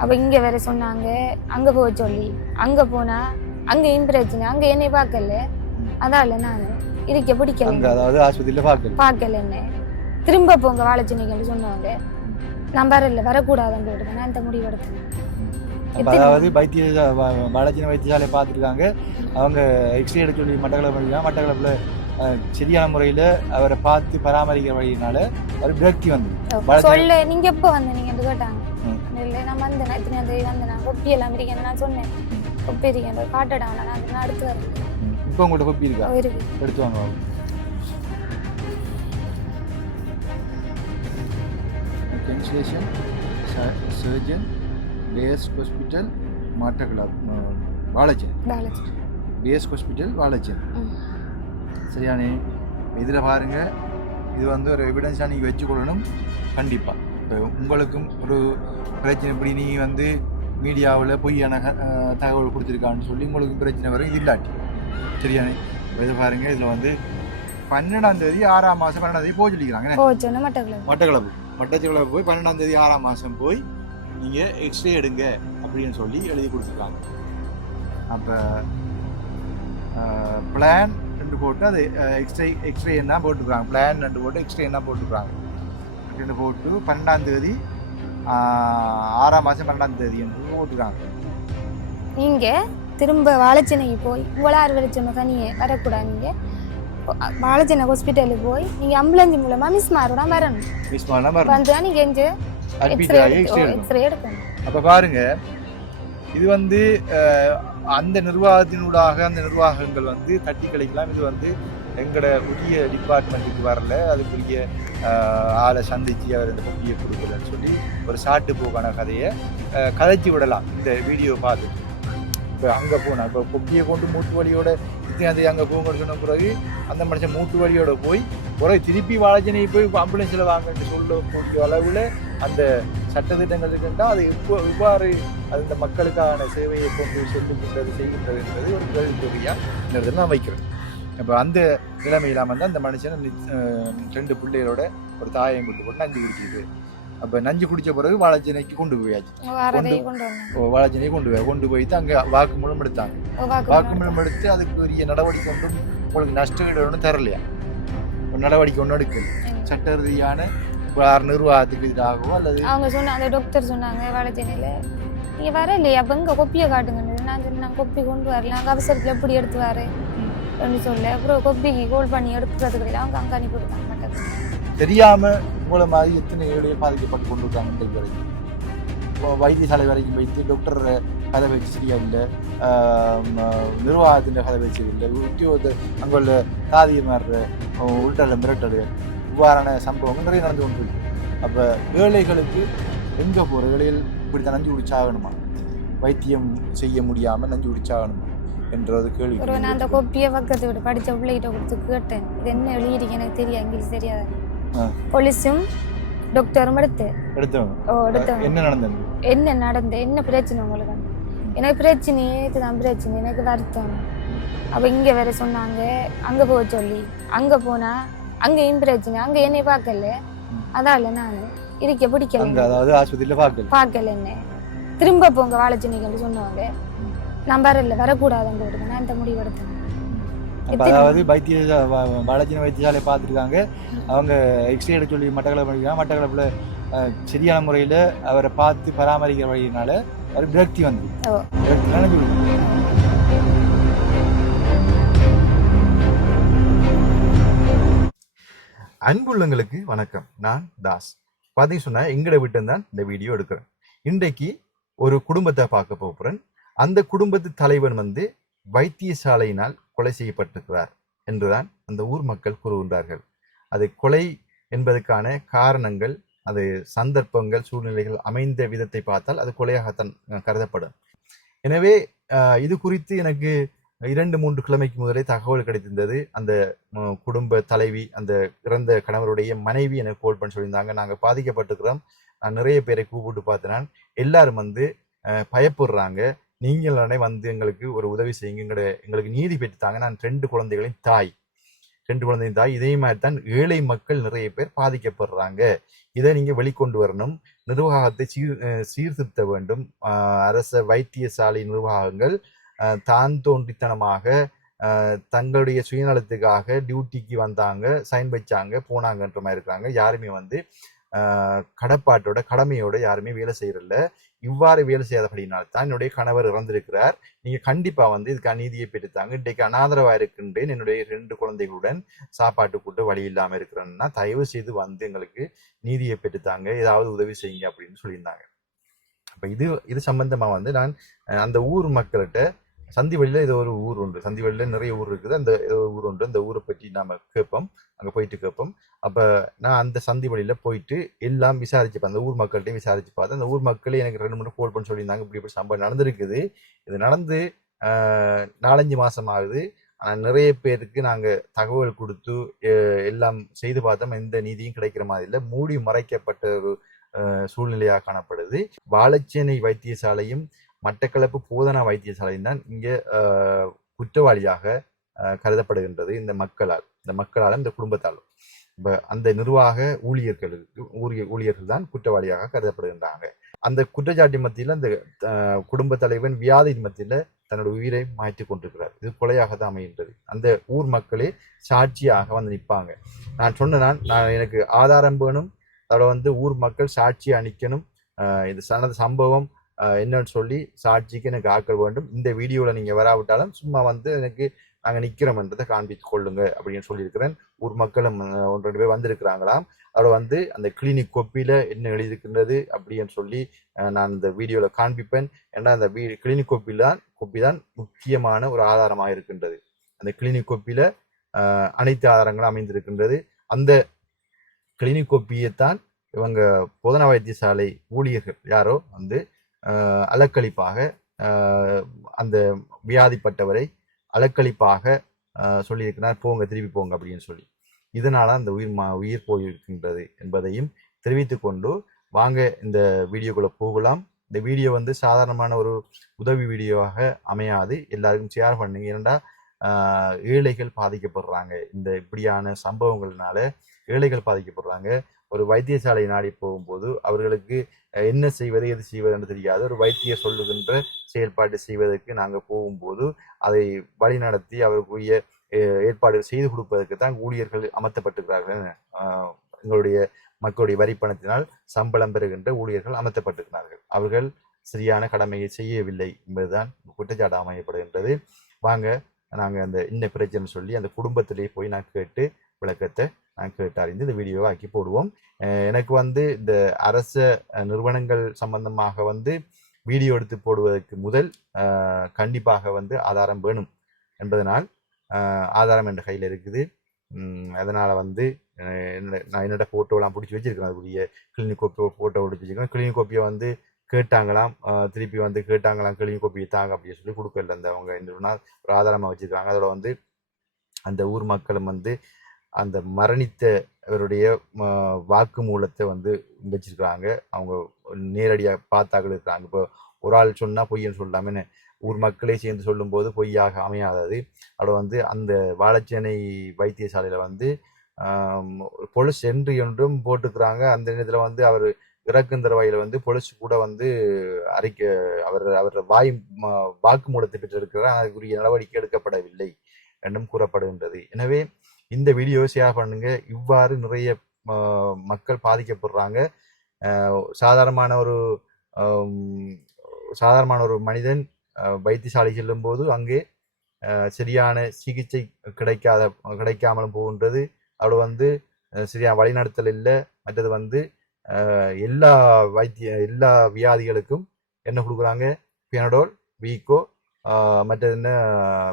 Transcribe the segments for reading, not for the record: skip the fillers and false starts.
அப்போ இங்கே வேற சொன்னாங்க அங்கே போக சொல்லி, அங்கே போனால் அங்கேயும் பிரச்சனை, அங்கே என்னை பார்க்கல, அதால நான் இருக்க பிடிக்கல, அதாவது ஆஸ்பத்திரியில் பார்க்கல என்ன திரும்ப போங்க வாழைச்சினைக்கு சொன்னாங்க. நான் வரல, வரக்கூடாதுன்னு விடுவேன், நான் இந்த முடிவு எடுத்தேன். அதாவது வாழைச்சினை வைத்தியசாலை பார்த்துருக்காங்க. அவங்க எக்ஸ்ரே எடுக்க சொல்லி மட்டக்களப்பில் சரியான முறையில் அவரை பார்த்து பராமரிக்கிற வழியினால ஒரு விரக்தி வந்து சொல்ல நீங்க எப்போ வந்து நீங்க கேட்டாங்க. இல்லை நான் வந்தேன், இத்தனை வந்தேன், நான் கொப்பி எல்லாம் இருக்கேன் நான் சொன்னேன். கொப்பி இருக்கேன் காட்டடா, நான் அடுத்து வரேன். இப்போ உங்கள்கிட்ட கொப்பி இருக்கா? இருக்கு, எடுத்து வாங்க. Consultation surgeon base hospital Batticaloa Valaichchenai, base hospital Valaichchenai. சரியானே? இதில் பாருங்கள், இது வந்து ஒரு எவிடன்ஸாக நீங்கள் வச்சுக்கொள்ளணும் கண்டிப்பாக. இப்போ உங்களுக்கும் ஒரு பிரச்சனை, இப்படி நீங்கள் வந்து மீடியாவில் பொய்யான தகவல் கொடுத்துருக்கான்னு சொல்லி உங்களுக்கும் பிரச்சனை வரும். இது இல்லாட்டி சரியானே? இது பாருங்கள், இதில் வந்து 12ஆம் தேதி 6ஆம் மாதம் 12ஆம் தேதி போய் சொல்லிக்கிறாங்க. மட்டக்களப்பு போய் 12ஆம் தேதி 6ஆம் மாதம் போய் நீங்கள் எக்ஸ்ரே எடுங்க அப்படின்னு சொல்லி எழுதி கொடுத்துருக்காங்க. அப்போ பிளான் ரெண்டு போட்டு அது எக்ஸ்ரே என்ன போட்டுருக்காங்க, பிளான் ரெண்டு போட்டு எக்ஸ்ரே என்ன போட்டுருக்காங்க ரெண்டு போட்டு 12ஆம் தேதி 6ஆம் மாதம் 12ஆம் தேதி என்று போட்டுருக்காங்க. நீங்கள் திரும்ப வாழைச்சேனைக்கு போய் உங்களார் வெளிச்சம் தனியே வரக்கூடாது. நீங்கள் வாழைச்சேனை ஹாஸ்பிட்டலுக்கு போய் நீங்கள் ஆம்புலன்ஸ் மூலமாக மிஸ்மாரோட வரணும். வந்து நீங்கள் எங்கே எக்ஸ்ரே எடுக்கணும். அப்போ பாருங்க, இது வந்து அந்த நிர்வாகத்தினூடாக அந்த நிர்வாகங்கள் வந்து தட்டி கழிக்கலாம். இது வந்து எங்களோட புதிய டிபார்ட்மெண்ட்டுக்கு வரல, அதுக்குரிய ஆளை சந்திச்சு அவர் இந்த கொப்பியை கொடுக்கலன்னு சொல்லி ஒரு சாட்டு போக்கான கதையை கதைச்சி விடலாம் இந்த வீடியோ பார்த்து. இப்போ அங்கே போனால் இப்போ கொப்பியை கொண்டு மூட்டு வலியோட இத்தனை அங்கே போங்கன்னு சொன்ன பிறகு அந்த மனுஷன் மூட்டு வலியோட போய் ஒரு திருப்பி வாழைச்சேனை போய் ஆம்புலன்ஸில் வாங்கன்னு சொல்லக்கூடிய அளவில் அந்த சட்டத்திட்டங்கள் இருக்கின்றால் அது இவ்வாறு அது இந்த மக்களுக்கான சேவையை கொண்டு செல்லுகின்றது செய்கின்றது என்பது ஒரு கேள்விக்குறியாக இந்த இடத்துல நான் வைக்கிறேன். இப்போ அந்த நிலைமையிலாம வந்து அந்த மனுஷன் 2 பிள்ளைகளோட ஒரு தாயம் கொண்டு போட்டு நஞ்சு குடிச்சிது. அப்போ நஞ்சு குடித்த பிறகு வாழைச்சேனைக்கு கொண்டு போயாச்சு. வாழைச்சேனை கொண்டு போயிட்டு அங்கே வாக்குமூலம் எடுத்தாங்க. வாக்குமூலம் எடுத்து அதுக்கு பெரிய நடவடிக்கை ஒன்றும் உங்களுக்கு நஷ்டஈடு ஒன்றும் தரலையா, ஒரு நடவடிக்கை ஒன்று எடுக்கும் சட்ட ரீதியான நிர்வாகத்துக்கு எதிராகவோ அல்லது அவங்க சொன்ன அந்த டாக்டர் சொன்னாங்க வாழைச்சேனையில் நீங்கள் வர இல்லையா, அப்போ இங்கே கொப்பியை காட்டுங்கன்னு. நான் சொன்னேன் நான் கொப்பி கொண்டு வரல, நாங்கள் அவசரத்தில் எப்படி எடுத்து வரேன் அப்படின்னு சொல்ல. அப்புறம் கொப்பிக்கு கோல் பண்ணி எடுத்துக்கிறதுக்கு அவங்க அங்கே அனுப்பி கொடுத்தாங்க. தெரியாமல் உங்களை மாதிரி எத்தனை ஏழையை பாதிக்கப்பட்டு கொண்டு இருக்காங்க. வைத்தியசாலை வரைக்கும் வைத்து டாக்டர் கதை வச்சு சரியா இல்லை, நிர்வாகத்தின் கதை வச்சு இல்லை, உத்தியோகத்தை அங்கே உள்ள தாதியமாடுற உருட்டல் மிரட்டல் இவ்வாறான சம்பவங்கள் நிறைய நடந்து கொண்டு இருக்கு. அப்போ ஏழைகளுக்கு எங்கே போகிற ஏழைகள் இப்படித்தான் நஞ்சு குடிச்சாகணுமா, வைத்தியம் செய்ய முடியாமல் நஞ்சு குடிச்சாகணுமா என்றது கேள்வி. நான் அந்த கொப்பியை பக்கத்தை விட்டு படித்த பிள்ளைகிட்ட கொடுத்து கேட்டேன், இது என்ன எழுதிருக்கு எனக்கு தெரியாது, இங்கிலீஷ் தெரியாது. போலீஸும் டாக்டரும் எடுத்தவங்க என்ன நடந்தது, என்ன பிரச்சனை உங்களுக்கு, எனக்கு பிரச்சனையே இதுதான் பிரச்சனை, எனக்கு வருத்தம். அப்போ இங்கே வேற சொன்னாங்க அங்கே போக சொல்லி, அங்கே போனால் அங்கேயும் பிரச்சனை, அங்கே என்னை பார்க்கல, அதால நான் இருக்க பிடிக்கல, அதாவது ஆஸ்பத்திரியில் பார்க்கல என்ன திரும்ப போங்க வாழைச்சேனைக்கு சொன்னாங்க. நான் வரல, வரக்கூடாதுன்னு விடுவேன், நான் இந்த முடிவு எடுத்தேன். அதாவது வாழைச்சேனை வைத்தியசாலை பார்த்துருக்காங்க. அவங்க எக்ஸ்ரே எடுக்க சொல்லி மட்டக்களப்பில் சரியான முறையில் அவரை பார்த்து பராமரிக்கிற வழியினால ஒரு விரக்தி வந்து அன்புள்ளங்களுக்கு வணக்கம். நான் தாஸ். பார்த்தீங்க சொன்னா எங்கட வீட்டு தான் இந்த வீடியோ எடுக்கிறேன். இன்றைக்கு ஒரு குடும்பத்தை பார்க்க போகிறேன். அந்த குடும்பத்து தலைவன் வந்து வைத்தியசாலையினால் கொலை செய்யப்பட்டிருக்கிறார் என்றுதான் அந்த ஊர் மக்கள் கூறுகின்றார்கள். அது கொலை என்பதற்கான காரணங்கள், அது சந்தர்ப்பங்கள், சூழ்நிலைகள் அமைந்த விதத்தை பார்த்தால் அது கொலையாகத்தான் கருதப்படும். எனவே இது குறித்து எனக்கு 2-3 கிழமைக்கு முதலே தகவல் கிடைத்திருந்தது. அந்த குடும்ப தலைவி, அந்த இறந்த கணவருடைய மனைவி எனக்கு கால் பண்ணி சொல்லியிருந்தாங்க, நாங்கள் பாதிக்கப்பட்டிருக்கிறோம், நான் நிறைய பேரை கூப்பிட்டு பார்த்தேன், எல்லாரும் வந்து பயப்படுறாங்க, நீங்களே வந்து எங்களுக்கு ஒரு உதவி செய்யுங்க, எங்களுக்கு நீதி பெற்றுத்தாங்க. நான் 2 குழந்தைகளின் தாய், இதே மாதிரி தான் ஏழை மக்கள் நிறைய பேர் பாதிக்கப்படுறாங்க, இதை நீங்கள் வெளிக்கொண்டு வரணும், நிர்வாகத்தை சீர்திருத்த வேண்டும். அரச வைத்தியசாலை நிர்வாகங்கள் தான் தோன்றித்தனமாக தங்களுடைய சுயநலத்துக்காக டியூட்டிக்கு வந்தாங்க, சைன் வச்சாங்க, போனாங்கன்ற மாதிரி இருக்காங்க. யாருமே வந்து கடப்பாட்டோட கடமையோட யாருமே வேலை செய்யறதில்ல. இவ்வாறு வேலை செய்யாதபடினால்தான் என்னுடைய கணவர் இறந்திருக்கிறார். நீங்க கண்டிப்பா வந்து இதுக்கு அநீதியை பெற்றுத்தாங்க. இன்றைக்கு அனாதரவா இருக்கின்றேன், என்னுடைய 2 குழந்தைகளுடன் சாப்பாட்டு கூட்டு வழி இல்லாம இருக்கிறேன்னா தயவு செய்து வந்து எங்களுக்கு நீதியை பெற்றுத்தாங்க, ஏதாவது உதவி செய்யுங்க அப்படின்னு சொல்லியிருந்தாங்க. அப்ப இது சம்பந்தமா வந்து நான் அந்த ஊர் மக்கள்கிட்ட, சந்திவெளியில இது ஒரு ஊர் உண்டு, சந்திவெளியில நிறைய ஊர் இருக்குது, அந்த ஊர் உண்டு, அந்த ஊரை பற்றி நாம கேட்போம், அங்க போயிட்டு கேட்போம். அப்ப நான் அந்த சந்தி வழியில போயிட்டு எல்லாம் விசாரிச்சுப்பேன், அந்த ஊர் மக்கள்கிட்டையும் விசாரிச்சு பார்த்தேன். அந்த ஊர் மக்களே எனக்கு 2-3 கோல் பண்ணி சொல்லியிருந்தாங்க, இப்படி சம்பவம் நடந்திருக்குது, இது நடந்து 4-5 மாசம் ஆகுது. நிறைய பேருக்கு நாங்க தகவல் கொடுத்து எல்லாம் செய்து பார்த்தோம், எந்த நீதியும் கிடைக்கிற மாதிரி இல்லை, மூடி மறைக்கப்பட்ட ஒரு சூழ்நிலையாக காணப்படுது. வாழைச்சேனை வைத்தியசாலையும் மட்டக்களப்பு போதனா வைத்தியசாலையும் தான் இங்க குற்றவாளியாக கருதப்படுகின்றது இந்த மக்களால் இந்த குடும்பத்தாலும். அந்த நிர்வாக ஊழியர்கள் தான் குற்றவாளியாக கருதப்படுகின்றாங்க. அந்த குற்றச்சாட்டு மத்தியில அந்த குடும்ப தலைவன் வியாதியின் மத்தியில தன்னோட உயிரை மாய்த்து கொண்டிருக்கிறார். இது கொலையாக தான் அமைகின்றது. அந்த ஊர் மக்களே சாட்சியாக வந்து நிற்பாங்க. நான் சொன்னேன், நான் எனக்கு ஆதாரம் வேணும், அதோட வந்து ஊர் மக்கள் சாட்சியா நிக்கணும், இது சம்பவம் என்னன்னு சொல்லி சாட்சிக்கு எனக்கு ஆக்கள் வேண்டும், இந்த வீடியோவில் நீங்கள் வராவிட்டாலும் சும்மா வந்து எனக்கு நாங்கள் நிற்கிறோம்ன்றதை காண்பித்து கொள்ளுங்க அப்படின்னு சொல்லியிருக்கிறேன். ஊர் மக்களும் 1-2 பேர் வந்திருக்கிறாங்களாம். அதோட வந்து அந்த கிளினிக் கோப்பியில் என்ன எழுதியிருக்கின்றது அப்படின்னு சொல்லி நான் இந்த வீடியோவில் காண்பிப்பேன். ஏன்னா அந்த கிளினிக் கோப்பி தான் முக்கியமான ஒரு ஆதாரமாக இருக்கின்றது. அந்த கிளினிக் கோப்பியில் அனைத்து ஆதாரங்களும் அமைந்திருக்கின்றது. அந்த கிளினிக் கோப்பியைத்தான் இவங்க போதனா வைத்தியசாலை ஊழியர்கள் யாரோ வந்து அலக்களிப்பாக அந்த வியாதிப்பட்டவரை அலக்களிப்பாக சொல்லியிருக்கிறார், போங்க திருப்பி போங்க அப்படின்னு சொல்லி. இதனால அந்த உயிர் போயிருக்கின்றது என்பதையும் தெரிவித்து கொண்டு வாங்க இந்த வீடியோக்குள்ள போகலாம். இந்த வீடியோ வந்து சாதாரணமான ஒரு உதவி வீடியோவாக அமையாது, எல்லாருக்கும் ஷேர் பண்ணுங்க. ஏன்னா ஏழைகள் பாதிக்கப்படுறாங்க, இந்த இப்படியான சம்பவங்கள்னால ஏழைகள் பாதிக்கப்படுறாங்க. ஒரு வைத்தியசாலை நாடி போகும்போது அவர்களுக்கு என்ன செய்வது எது செய்வது என்று தெரியாது. ஒரு வைத்தியர் சொல்லுகின்ற செயல்பாடு செய்வதற்கு நாங்கள் போகும்போது அதை வழிநடத்தி அவருக்குரிய ஏற்பாடு செய்து கொடுப்பதற்கு தான் ஊழியர்கள் அமர்த்தப்பட்டிருக்கிறார்கள். எங்களுடைய மக்களுடைய வரிப்பணத்தினால் சம்பளம் பெறுகின்ற ஊழியர்கள் அமர்த்தப்பட்டிருக்கிறார்கள். அவர்கள் சரியான கடமையை செய்யவில்லை என்பதுதான் குற்றச்சாட்டு அமையப்படுகின்றது. வாங்க நாங்கள் அந்த இன்ன பிரச்சனை சொல்லி அந்த குடும்பத்திலேயே போய் நான் கேட்டு விளக்கத்தை நான் கேட்டறிந்து இந்த வீடியோவை ஆக்கி போடுவோம். எனக்கு வந்து இந்த அரச நிறுவனங்கள் சம்பந்தமாக வந்து வீடியோ எடுத்து போடுவதற்கு முதல் கண்டிப்பாக வந்து ஆதாரம் வேணும் என்பதனால் ஆதாரம் என்ற கையில் இருக்குது. அதனால் வந்து நான் என்னோட ஃபோட்டோலாம் பிடிச்சி வச்சுருக்கேன், அதுக்குரிய கிளினிக் கோப்பி ஃபோட்டோ பிடிச்சி வச்சுருக்கேன். கிளினிக் கோப்பியை வந்து கேட்டாங்களாம், திருப்பி வந்து கேட்டாங்களாம் கிளினிக் கோப்பியை தாங்க அப்படின்னு சொல்லி கொடுக்கல. அந்த அவங்க என்ன ஒரு ஆதாரமாக வச்சுருக்காங்க. அதோட வந்து அந்த ஊர் மக்களும் வந்து அந்த மரணித்தவருடைய வாக்குமூலத்தை வந்து வச்சிருக்கிறாங்க. அவங்க நேரடியாக பார்த்தாக்கள் இருக்கிறாங்க. இப்போ ஒரு ஆள் சொன்னால் பொய்யன்னு சொல்லாமன்னு ஊர் மக்களே சேர்ந்து சொல்லும்போது பொய்யாக அமையாதது. அதோட வந்து அந்த வாழைச்சேனை வைத்தியசாலையில் வந்து பொலிஸ் என்ட்ரி ஒன்றும் போட்டுக்கிறாங்க. அந்த நேரத்தில் வந்து அவர் இறக்குந்தர வகையில் வந்து பொலிஸ் கூட வந்து அவர் வாக்குமூலத்தை பெற்றிருக்கிறார், அதுக்குரிய நடவடிக்கை எடுக்கப்படவில்லை என்றும் கூறப்படுகின்றது. எனவே இந்த வீடியோவை ஷேர் பண்ணுங்க. இவ்வாறு நிறைய மக்கள் பாதிக்கப்படுறாங்க. சாதாரணமான ஒரு மனிதன் வைத்தியசாலை செல்லும் போது அங்கே சரியான சிகிச்சை கிடைக்காமலும் போகின்றது. அவள் வந்து சரியான வழிநடத்தல் இல்லை. மற்றது வந்து எல்லா வியாதிகளுக்கும் என்ன கொடுக்குறாங்க, பெனடோல், வீக்கோ, மற்றது என்ன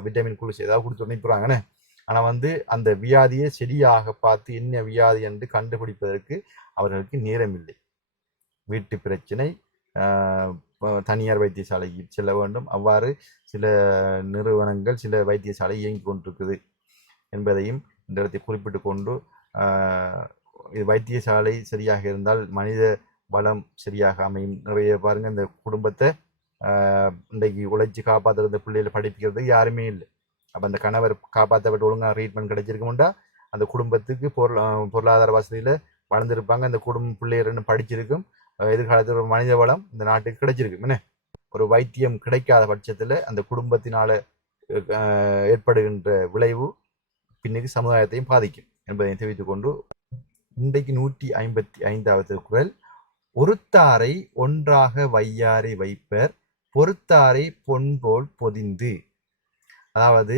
விட்டமின் குளிர்ச்சி ஏதாவது கொடுத்து அனுப்புறாங்கன்னு. ஆனால் வந்து அந்த வியாதியை சரியாக பார்த்து என்ன வியாதி என்று கண்டுபிடிப்பதற்கு அவர்களுக்கு நேரம் இல்லை. வீட்டு பிரச்சனை, தனியார் வைத்தியசாலைக்கு செல்ல வேண்டும். அவ்வாறு சில நிறுவனங்கள் சில வைத்தியசாலை இயங்கி கொண்டிருக்குது என்பதையும் இந்த இடத்தை குறிப்பிட்டு கொண்டு, இது வைத்தியசாலை சரியாக இருந்தால் மனித வளம் சரியாக அமையும். நிறைய பாருங்க, இந்த குடும்பத்தை இன்றைக்கு உழைச்சி காப்பாற்றுற இந்த பிள்ளைகளை படிப்பிக்கிறதுக்கு யாருமே இல்லை. அப்போ அந்த கணவர் காப்பாற்றப்பட்டு ஒழுங்காக ட்ரீட்மெண்ட் கிடைச்சிருக்கும்டா அந்த குடும்பத்துக்கு பொருளாதார வசதியில் வளர்ந்துருப்பாங்க. அந்த பிள்ளைகள் படிச்சிருக்கும். எதிர்காலத்தில் ஒரு மனித வளம் இந்த நாட்டுக்கு கிடைச்சிருக்கு. என்ன ஒரு வைத்தியம் கிடைக்காத பட்சத்தில் அந்த குடும்பத்தினால ஏற்படுகின்ற விளைவு பின்னுக்கு சமுதாயத்தையும் பாதிக்கும் என்பதை தெரிவித்துக் கொண்டு இன்றைக்கு 155வது குறள். ஒருத்தாரை ஒன்றாக வையாரை வைப்பர், பொறுத்தாரை பொன்போல் பொதிந்து. அதாவது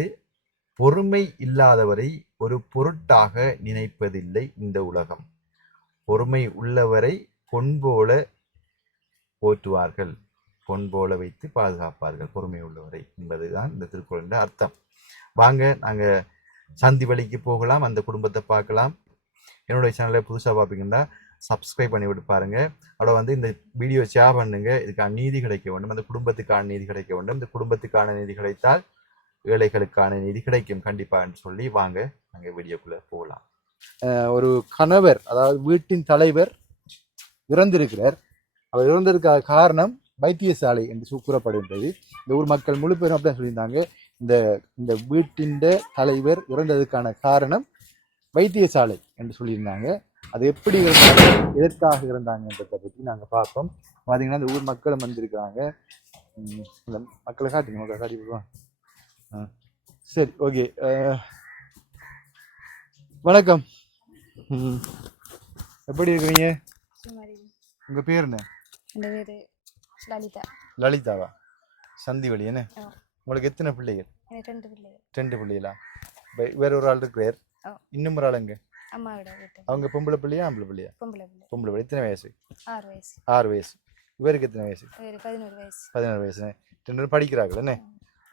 பொறுமை இல்லாதவரை ஒரு பொருட்டாக நினைப்பதில்லை இந்த உலகம். பொறுமை உள்ளவரை பொன்போல போற்றுவார்கள், பொன்போல வைத்து பாதுகாப்பார்கள் பொறுமை உள்ளவரை என்பதுதான் இந்த திருக்குறளின் அர்த்தம். வாங்க நாங்க சந்தி வழிக்கு போகலாம், அந்த குடும்பத்தை பார்க்கலாம். என்னுடைய சேனலை புதுசாக பார்ப்பீங்கன்னா சப்ஸ்கிரைப் பண்ணி விட்டு பாருங்க. அதோட இந்த வீடியோ ஷேர் பண்ணுங்க. இதுக்கான நீதி கிடைக்க வேண்டும், அந்த குடும்பத்துக்கான நீதி கிடைக்க வேண்டும். இந்த குடும்பத்துக்கான நீதி கிடைத்தால் ஏழைகளுக்கான நீதி கிடைக்கும் கண்டிப்பான்னு சொல்லி வாங்க நாங்கள் வீடியோக்குள்ள போகலாம். ஒரு கணவர், அதாவது வீட்டின் தலைவர் இறந்திருக்கிறார். அவர் இறந்திருக்காத காரணம் வைத்தியசாலை என்று கூறப்படுகின்றது. இந்த ஊர் மக்கள் முழு பேரும் அப்படிதான் சொல்லியிருந்தாங்க. இந்த வீட்டின் தலைவர் இறந்ததுக்கான காரணம் வைத்தியசாலை என்று சொல்லியிருந்தாங்க. அது எப்படி இருந்தாங்க, எதற்காக இருந்தாங்கன்றதை பற்றி நாங்கள் பார்ப்போம். பார்த்தீங்கன்னா இந்த ஊர் மக்களும் வந்திருக்கிறாங்க. இந்த மக்களை காட்டுங்க, மக்களை காட்டி போடுவாங்க. சரி, ஓகே. வணக்கம், எப்படி இருக்கிறீங்க? உங்க பேர் என்ன? லலிதா. லலிதாவா? சந்திவழி என்ன? உங்களுக்கு எத்தனை பிள்ளைகள்? 2 பிள்ளைகளா? வேற ஒரு ஆள் இருக்கிறார், இன்னும் ஒரு ஆள் எங்க? அவங்க பொம்பளை பிள்ளையா ஆம்பளை பிள்ளையா? பொம்பளை பிள்ளை. எத்தனை வயசு? 6 வயசு. இவருக்கு எத்தனை வயசு? 11 வயசு. 2 பேரும் படிக்கிறார்கள் என்ன?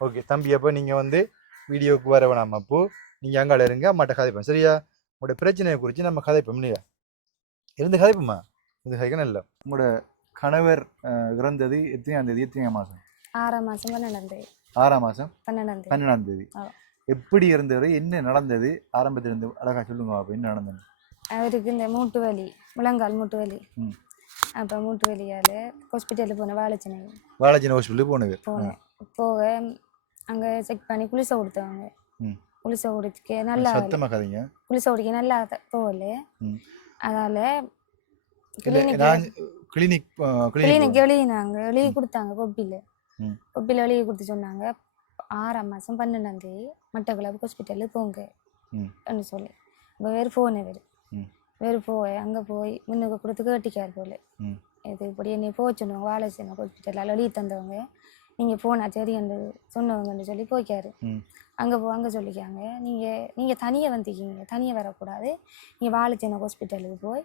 ஓகே தம்பி, அப்போ நீங்கள் வீடியோவுக்கு வர வேணாம். அப்போ நீங்கள் அங்கால இருங்க, அம்மாட்ட கதைப்போம் சரியா? உங்களோட பிரச்சனையை குறித்து நம்ம கதைப்போம் இல்லையா? இருந்து கதைப்போம்மா, இருந்து கதைக்க நல்ல. உங்களோட கணவர் இறந்தது எத்தனையாம் தேதி, எத்தனையாம் மாதம்? 6ஆம் மாதம் 12ஆம் தேதி. 6ஆம் மாதம் 12ஆம் தேதி. எப்படி இருந்தது, என்ன நடந்தது ஆரம்பத்திலிருந்து அழகா சொல்லுங்க. அப்போ என்ன நடந்தது? அவருக்கு இந்த மூட்டு வலி, முழங்கால் மூட்டு வலி. அப்போ மூட்டு வலியால் ஹாஸ்பிட்டலுக்கு போனேன். வாழைச்சனை ஹாஸ்பிட்டலுக்கு போனேன். போக அங்கே செக் பண்ணி குளிசை கொடுத்தாங்க. குளிசை குடிக்க நல்லா குளிசை குடிக்க நல்லா போகல. அதால் கிளினிக் எழுதினாங்க, எழுதி கொடுத்தாங்க. கொப்பியில் எழுதி கொடுத்து சொன்னாங்க 6ஆம் மாதம் 12ஆம் தேதி மட்டக்களப்பு ஹாஸ்பிட்டலுக்கு போங்க அப்படின்னு சொல்லி. இப்போ வேறு போய் அங்கே போய் முன்னுக்கு கொடுத்து கேட்டிக்கார் போல. இது இப்படி என்னை போக சொன்னவங்க வாழைச்சேனை ஹாஸ்பிட்டலில் எழுதி தந்தவங்க, நீங்கள் போனா சரி என்று சொன்னவங்கன்னு சொல்லி போய்க்காரு. அங்கே சொல்லிக்காங்க, நீங்கள் தனியாக வந்துக்கிங்க, தனியாக வரக்கூடாது, நீங்கள் வாழைச்சேனை ஹாஸ்பிட்டலுக்கு போய்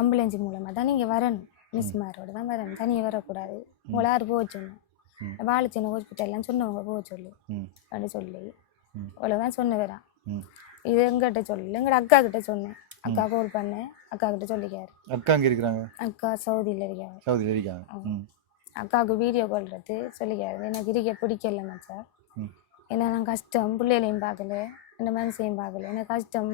ஆம்புலன்ஸ் மூலமாக தான் நீங்கள் வரணும், மிஸ்மாரோட தான் வரணும், தனியாக வரக்கூடாது, உங்களை யார் போக சொன்னோம், வாழைச்சேனை ஹாஸ்பிட்டல்லாம் சொன்னவங்க போக சொல்லி அப்படின்னு சொல்லி அவ்வளோதான் சொன்னவரான். இது எங்கிட்ட சொல்லல, எங்கள்ட அக்கா கிட்ட சொன்னேன். அக்கா கால் பண்ணேன், அக்கா கிட்ட சொல்லிக்காரு. அக்கா அங்கே இருக்கிறாங்க? அக்கா சவுதியில் இருக்காங்க. அக்காவுக்கு வீடியோ கால் எடுத்து சொல்லிக்காரு, எனக்கு இருக்க பிடிக்கல மச்சா, ஏன்னா நான் கஷ்டம், பிள்ளைகளையும் பார்க்கல, இந்த மனசையும் பார்க்கல, எனக்கு கஷ்டம்,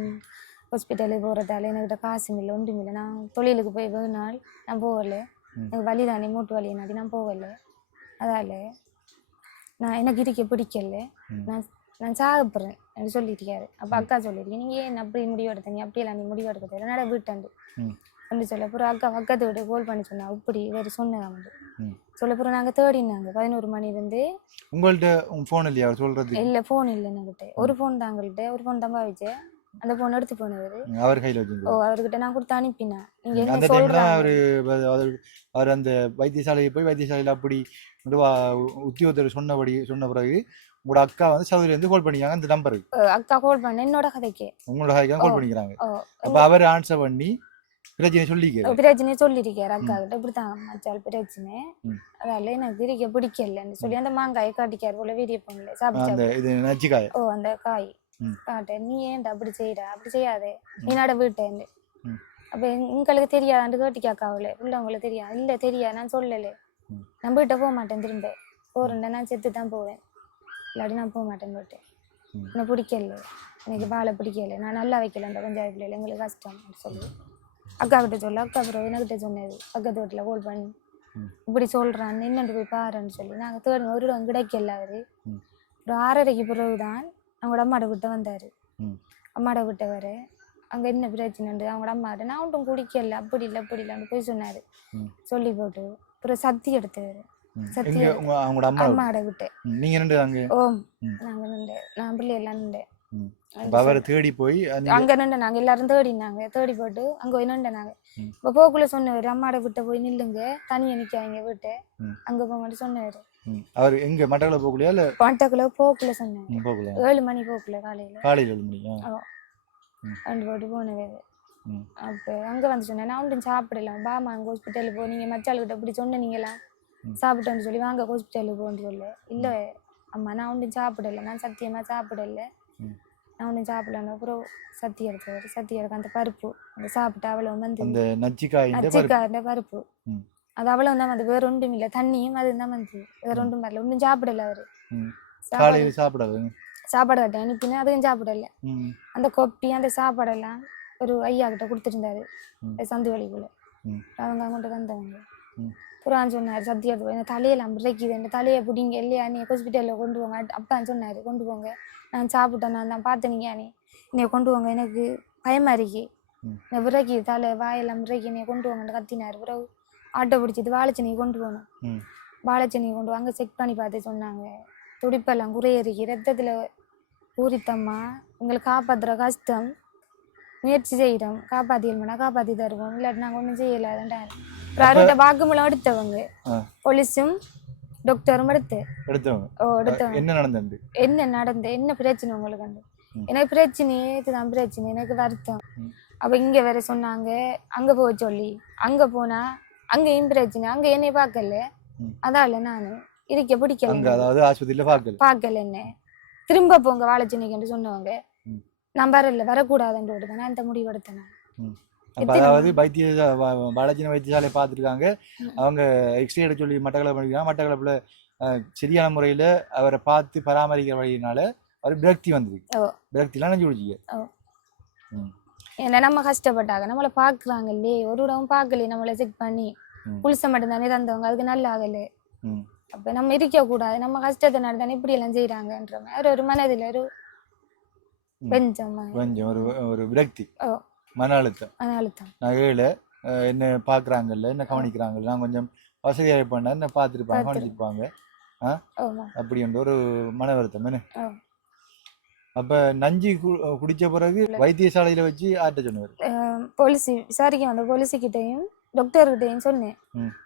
ஹாஸ்பிட்டலுக்கு போகிறதால என்கிட்ட காசும் இல்லை, ஒன்றும் இல்லை, நான் தொழிலுக்கு போய் ஒரு நாள் நான் போகலை, எனக்கு வலி தானே, மூட்டு வலி நாட்டி நான் போகலை, அதால் நான் எனக்கு இருக்க பிடிக்கல, நான் சாகப்படுறேன் என்று சொல்லியிருக்காரு. அப்போ அக்கா சொல்லியிருக்கேன், நீங்கள் ஏன் அப்படி முடிவு எடுத்தீங்க, அப்படியெல்லாம் நீ முடிவு எடுக்க தேவை, நட வீட்டாண்டு அப்படி சொல்ல அப்புறம் அக்கா பக்கத்து வீட்டு கால் பண்ணி சொன்னா, இப்படி வேறு சொன்னதான் சொல்ல அப்புறம் நாங்கள் தேடினாங்க 11 மணிலேருந்து. உங்கள்கிட்ட ஃபோன் இல்லையா சொல்கிறது? இல்லை, ஃபோன் இல்லை என்கிட்ட. ஒரு ஃபோன் தான் எங்கள்கிட்ட, ஒரு ஃபோன் தான் பாவிச்சேன். அந்த ஃபோன் எடுத்து போனவர் அவர் கையில் வச்சு. அவர்கிட்ட நான் கொடுத்து அனுப்பினேன். நீங்கள் என்ன சொல்கிறேன், அவர் அந்த வைத்தியசாலையை போய் வைத்தியசாலையில் அப்படி உத்தியோகத்தர் சொன்ன பிறகு உங்களோட அக்கா சவுதியிலேருந்து கால் பண்ணிக்காங்க அந்த நம்பருக்கு. அக்கா கால் பண்ண என்னோட கதைக்கு, உங்களோட கதைக்கு கால் பண்ணிக்கிறாங்க. அப்போ அவர் ஆன்சர் பண்ணி பிரச்சனை சொல்லியிருக்காரு அக்கா கிட்ட, இப்படித்தாங்க மச்சால் பிரச்சனை, அதால எனக்கு இருக்க பிடிக்கலன்னு சொல்லி அந்த மாங்காயை காட்டிக்காரு போல வீடியோ பண்ணல சாப்பிட்டு. அந்த காய் காட்ட, நீ ஏன்டா அப்படி செய்யறா, அப்படி செய்யாதே, நீ நட வீட்டேன். அப்போ எங்களுக்கு தெரியாதான்னு கேட்டிக்காக்காவில உள்ளவங்களுக்கு தெரியாது. இல்லை தெரியாது, நான் சொல்லலை, நான் வீட்டை போக மாட்டேன், திரும்ப போறேன்டா நான் செத்து தான் போவேன், இல்லாட்டி நான் போக மாட்டேன் போட்டு, எனக்கு பிடிக்கல, எனக்கு வாழை பிடிக்கல, நான் நல்லா வைக்கல அந்த பஞ்சாயத்து பிள்ளைல, எங்களுக்கு கஷ்டம் சொல்லி அக்கா கிட்ட சொல்ல. அக்கா அப்புறம் என்கிட்ட சொன்னது, பக்கத்து வீட்டில் கால் பண்ணி இப்படி சொல்கிறான்னு என்னென்று போய் பாருன்னு சொல்லி நாங்கள் தேடி ஒரு இடம் கிடைக்கல. அவர் ஒரு 6:30க்கு பிறகுதான் அவங்களோட அம்மாட விட்ட வந்தார். அம்மாட விட்ட வர அங்கே என்ன பிரச்சனை உண்டு அவங்களோட அம்மாட்ட நான் ஒன்றும் குடிக்கல அப்படி இல்லை போய் சொன்னார். சொல்லி போட்டு அப்புறம் சத்தி எடுத்தவர் அம்மாட விட்டு ஓம் நாங்கள் நின்று நான் பிள்ளை எல்லாம் நின்றேன். தேடி போய் அங்க நின்று நாங்க எல்லாரும் தேடி போட்டு அங்க போய் நின்று நாங்க இப்ப போக்குள்ள சொன்னவர் அம்மாட விட்ட போய் நில்லுங்க தனியா நிக்காங்க விட்டு அங்க போங்கன்னு சொன்னவர். அவர் எங்க மட்டக்கள போக்குலையா இல்ல மட்டக்கள போக்குள்ள சொன்னாரு 7 மணி போக்குள்ள காலையில 7 மணி ரெண்டு போட்டு போனவர். அப்ப அங்க வந்து சொன்னேன் நான் ஒன்றும் சாப்பிடலாம் பாமா அங்க ஹாஸ்பிட்டலுக்கு போ நீங்க மச்சாள்கிட்ட இப்படி சொன்னீங்களா சாப்பிட்டேன்னு சொல்லி வாங்க ஹாஸ்பிட்டலுக்கு போன்னு சொல்ல இல்ல அம்மா நான் ஒன்றும் சாப்பிடல நான் சத்தியமா சாப்பிடல நான் ஒன்றும் சாப்பிடல. அப்புறம் சத்தி எடுக்க அந்த பருப்பு அந்த சாப்பிட்டு அவ்வளவு வந்து நச்சிக்காய் பருப்பு அது அவ்வளவு தான் வந்து வேற ஒன்றும் இல்லை தண்ணியும் அது தான் வந்து வேற ஒன்றும் வரல ஒன்றும் சாப்பிடல அவரு சாப்பாடு கட்டேன் அனுப்பினேன் அதுவும் சாப்பிடல. அந்த கொப்பி அந்த சாப்பாடெல்லாம் ஒரு ஐயா கிட்ட கொடுத்துருந்தாரு சந்து வழிக்குள்ள அவங்க கொண்டு வந்தவங்க. புறான்னு சொன்னார் சத்தி எடுத்து போய் தலையெல்லாம் பிறக்கிது இந்த தலையை பிடிங்க இல்லையா நீ ஹாஸ்பிட்டலில் கொண்டு போங்க அப்பான்னு சொன்னார் கொண்டு போங்க நான் சாப்பிட்டேன் நான் தான் பார்த்தேனீங்க நீ கொண்டு போங்க எனக்கு பயமா இருக்கு விறக்கி தலை வாயெல்லாம் விறக்கி நீ கொண்டு போங்கன்னு கத்தினார். பிறகு ஆட்டோ பிடிச்சிட்டு வாழைச்சென்னை கொண்டு போகணும் வாழைச்சென்னை கொண்டு அங்கே செக் பண்ணி பார்த்து சொன்னாங்க துடிப்பெல்லாம் குறையறிக்கி ரத்தத்தில் ஊறித்தம்மா உங்களுக்கு காப்பாற்றுற கஷ்டம் முயற்சி செய்கிறோம் காப்பாற்றிடுமா காப்பாற்றி தருவோம் இல்லாட்டி நாங்கள் ஒன்றும் செய்யலாதுன்றாரு. அப்புறம் வாக்குமூலம் எடுத்தவங்க போலீஸும் டாக்டரும் எடுத்தவங்க என்ன நடந்து என்ன பிரச்சனை உங்களுக்கு எனக்கு பிரச்சனையே இதுதான் பிரச்சனை எனக்கு வருத்தம். அப்ப இங்க வேற சொன்னாங்க அங்க போக சொல்லி அங்க போனா அங்கேயும் பிரச்சனை அங்க என்னை பார்க்கல அதால நானு இருக்க பிடிக்கல பார்க்கல என்ன திரும்ப போங்க வாழைச்சென்னைக்கு சொன்னவங்க நான் வரக்கூடாதுன்னு நான் இந்த முடிவு எடுத்தேன். அதாவது பாலாஜி வைத்தியசாலை பார்த்துருக்காங்க அவங்க எக்ஸ்ரே எடுக்க சொல்லி மட்டக்களப்புல சரியான முறையில அவரை பார்த்து பராமரிக்கிற வழியினால அவர் விரக்தி வந்துருக்கு விரக்திலாம் நினைச்சு குடிச்சிக்க. ஏன்னா நம்ம கஷ்டப்பட்டாங்க நம்மளை பாக்குறாங்க இல்லையே ஒரு இடமும் பார்க்கலையே நம்மளை செக் பண்ணி புளிச மட்டும் தானே தந்தவங்க அதுக்கு நல்லா ஆகல. அப்ப நம்ம இருக்க கூடாது நம்ம கஷ்டத்தை நடத்தானே இப்படி எல்லாம் செய்யறாங்கன்ற மாதிரி ஒரு மனதில் ஒரு கொஞ்சம் ஒரு விரக்தி மன அழுத்தம் நகையில என்ன பாக்குறாங்கல்ல என்ன கவனிக்கிறாங்கல்ல நான் கொஞ்சம் வசதியாக பண்ண என்ன பார்த்துருப்பாங்க கவனிச்சிருப்பாங்க அப்படின்ற ஒரு மன வருத்தம் என்ன. அப்ப நஞ்சு குடிச்ச பிறகு வைத்தியசாலையில வச்சு ஆட்ட சொன்னாரு போலீஸ் விசாரிக்க வந்த போலீஸுக்கிட்டையும் டாக்டர் கிட்டையும் சொன்னேன்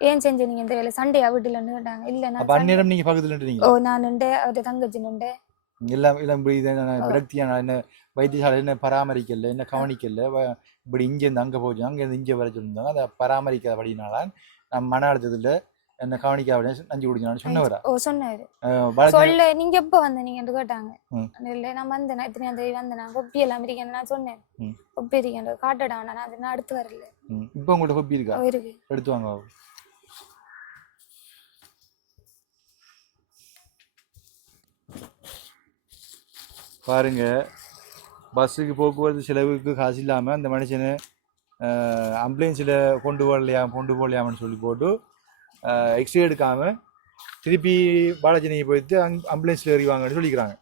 ஏன் செஞ்ச நீங்க இந்த வேலை சண்டையா வீட்டுலன்னு கேட்டாங்க. இல்ல நான் நீங்க பக்கத்துல நான் நின்று அவரு தங்கச்சி நின்று எல்லாம் விரக்தியா என்ன வைத்தியசாலை என்ன பராமரிக்கல என்ன கவனிக்கல இப்படி இங்கேருந்து அங்கே போச்சு அங்கேருந்து இங்கே வர சொல்லியிருந்தாங்க அதை பராமரிக்காதபடினால நம்ம மன அழுத்தத்தில் என்ன கவனிக்காத நஞ்சு குடிக்கணும்னு சொன்னவரா சொன்னாரு சொல்ல நீங்க எப்ப வந்தீங்கன்னு கேட்டாங்க. இல்லை நான் வந்தேன் இத்தனை தேதி வந்தேன் நான் கொப்பி எல்லாம் இருக்கேன்னு நான் சொன்னேன் கொப்பி இருக்கேன் காட்டடா நான் அது அடுத்து வரல. இப்போ உங்கள்ட்ட கொப்பி இருக்கா இருக்கு எடுத்து வாங்க பாருங்க. பஸ்ஸுக்கு போக்குவரத்து செலவுக்கு காசு இல்லாமல் அந்த மனுஷனை ஆம்புலன்ஸில் கொண்டு போகலையாமன்னு சொல்லி போட்டு எக்ஸ்ரே எடுக்காமல் திருப்பி பாலாஜினியை போயிட்டு ஆம்புலன்ஸில் ஏறிவாங்கன்னு சொல்லிக்கிறாங்க.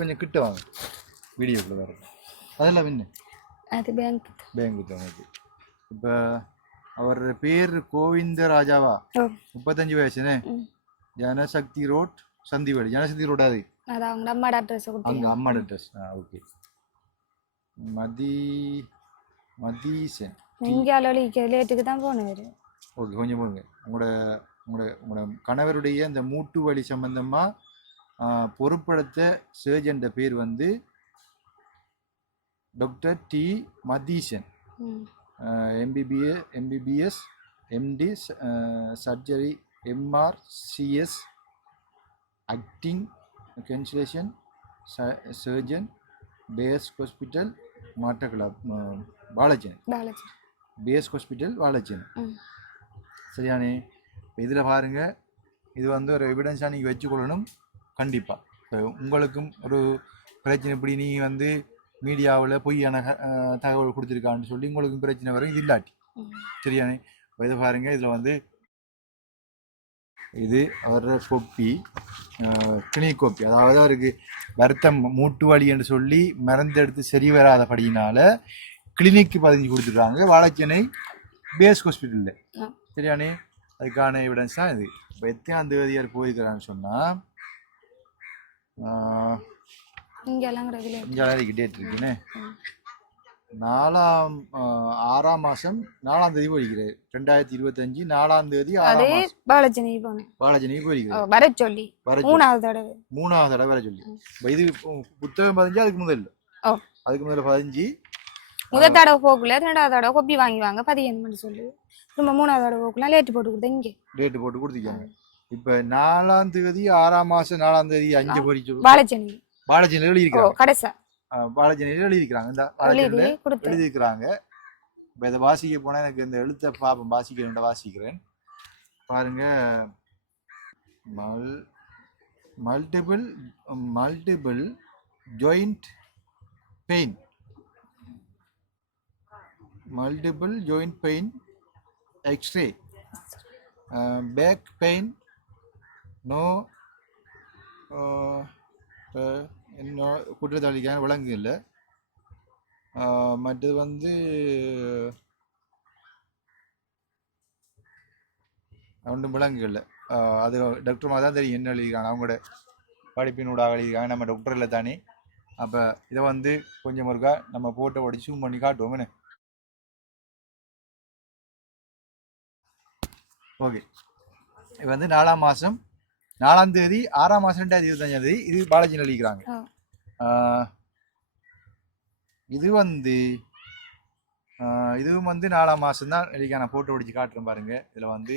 கொஞ்சம் கிட்ட வாங்க வீடியோக்குள்ள வேறு அதெல்லாம் என்ன அது பேங்க் வாங்க. இப்போ அவர் பேர் கோவிந்தராஜாவா 35 வயசுன்னு ஜனசக்தி ரோட் சந்திவேடு ஜனசக்தி ரோட் அது அவங்க அம்மாட அட்ரஸ் அங்கே அம்மாட அட்ரஸ் ஓகே. மதீசன் லேட்டுக்கு தான் போனவர் ஓகே கொஞ்சம் போங்க. உங்களோட கணவருடைய அந்த மூட்டு வலி சம்பந்தமாக பொறுப்படுத்த சர்ஜன் பேர் வந்து doctor D Matheesan MBBS MD surgery MRCS acting cancellation surgeon BS hospital Batticaloa Valaichchenai BS hospital Valaichchenai சரியானே. இதில் பாருங்க இது வந்து ஒரு எவிடன்ஸாக நீங்கள் வச்சுக்கொள்ளணும் கண்டிப்பாக. உங்களுக்கும் ஒரு பிரச்சனை இப்படி நீங்கள் வந்து மீடியாவில் பொய்யான தகவல் கொடுத்துருக்கான்னு சொல்லி உங்களுக்கும் பிரச்சனை வரும் இது இல்லாட்டி சரியானே. இதை பாருங்க இதில் வந்து இது அவரோட கொப்பி, கிளினிக் கொப்பி. அதாவது அவருக்கு வருத்தம் மூட்டு வலி என்று சொல்லி மருந்து எடுத்து சரி வராதபடியினால கிளினிக்கு பதிஞ்சு கொடுத்துருக்காங்க வாழைச்சேனை பேஸ் ஹாஸ்பிட்டலில். சரியானே, அதுக்கான எவிடன்ஸ் தான் இது. இப்போ எத்தனாம் தேதியார் போயிருக்கிறான்னு சொன்னால் இங்கெல்லாம் டேட் இருக்குன்னு 6ஆம் மாதம் 4ஆம் தேதி போயிருக்கிறார். 2025 4ஆம் தேதி பாலஜனிக்கு போயிருக்கிறார் வர சொல்லி 3வது தடவை வர சொல்லி. இது புத்தகம் பதிஞ்சு அதுக்கு முதல்ல பதிஞ்சு முதல் தடவை போக்குல 2வது தடவை கொப்பி வாங்குவாங்க பதியன்னு சொல்லி திரும்ப 3வது தடவை போக்குலாம் லேட்டு போட்டு கொடுத்தேன். இங்கே லேட்டு போட்டு கொடுத்துருக்காங்க. இப்போ 4ஆம் தேதி 6ஆம் மாதம் 4ஆம் தேதி 5 போயிடுச்சு. பாலஜனியில் எழுதியிருக்காங்க. கடைசா பாலஜனியில் எழுதியிருக்கிறாங்க. இந்த பாலஜனியில் எழுதியிருக்கிறாங்க. இப்போ இதை வாசிக்க போனால் எனக்கு இந்த எழுத்தை பாப்பம் வாசிக்கிறேன் பாருங்க. Multiple joint pain, X-ray, back pain, no என்ன குற்றத்தாளிக்கான விலங்கு இல்லை. மற்றது வந்து ஒன்றும் விலங்கு இல்லை. அது டாக்டர் தான் தெரியும் என்ன எழுதியிருக்காங்க, அவங்களோட படிப்பினூடாக எழுதியிருக்காங்க. நம்ம டாக்டர் இல்லை தானே. அப்போ இதை வந்து கொஞ்சம் ஒருக்கா நம்ம போட்டோ உடச்சி ஜூம் பண்ணி காட்டுவோம். என்ன ஓகே. இது வந்து 4ஆம் மாதம் 4ஆம் தேதி 6ஆம் மாதம் 2025 இது பாலாஜியில் எழுதிக்கிறாங்க. இதுவும் வந்து 4ஆம் மாதம் தான் எழுதிக்காங்க. நான் ஃபோட்டோ பிடிச்சி காட்டுறேன் பாருங்க. இதில் வந்து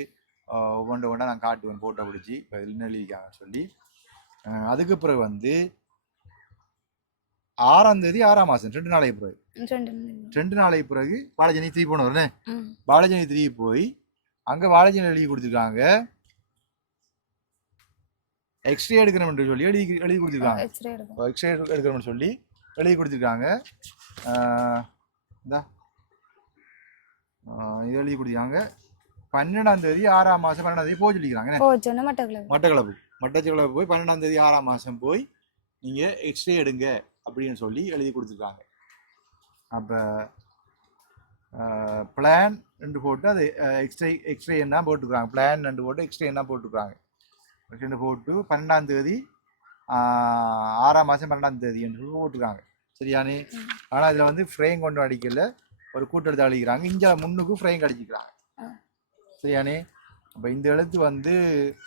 ஒவ்வொன்றா நான் காட்டுவேன் ஃபோட்டோ பிடிச்சி. இப்போ இதில் என்ன எழுதிக்காங்கன்னு சொல்லி. அதுக்கு பிறகு வந்து 6ஆம் தேதி 6ஆம் மாதம் 2 நாளைக்கு பிறகு பாலாஜி 3 போனவர்னே. பாலாஜி 3 போய் அங்கே பாலாஜி எழுதி கொடுத்துருக்காங்க. எக்ஸ்ரே எடுக்கணும்னு சொல்லி எழுதி கொடுத்துருக்காங்க. எக்ஸ்ரே எடுக்கணும்னு சொல்லி எழுதி கொடுத்துருக்காங்க. இது எழுதி கொடுத்துருக்காங்க. 12ஆம் தேதி 6ஆம் மாதம் 12ஆம் தேதி போய் சொல்லிக்கிறாங்க. மட்டக்களப்பு போய் 12ஆம் தேதி 6ஆம் மாதம் போய் நீங்கள் எக்ஸ்ரே எடுங்க அப்படின்னு சொல்லி எழுதி கொடுத்துருக்காங்க. அப்போ பிளான் 2 போட்டு அது எக்ஸ்ரே என்ன போட்டுருக்காங்க. பிளான் 2 போட்டு எக்ஸ்ரே என்ன போட்டுருக்காங்க. 2 போட்டு 12ஆம் தேதி 6ஆம் மாதம் 12ஆம் தேதி என்று போட்டுருக்காங்க. சரியானே. ஆனால் இதில் வந்து ஃப்ரேம் கொண்டு அடிக்கல, ஒரு கூட்டெடுத்து அடிக்கிறாங்க. இங்கே முன்னுக்கும் ஃப்ரேம் அடிச்சுக்கிறாங்க. சரியானே. அப்போ இந்த எழுத்து வந்து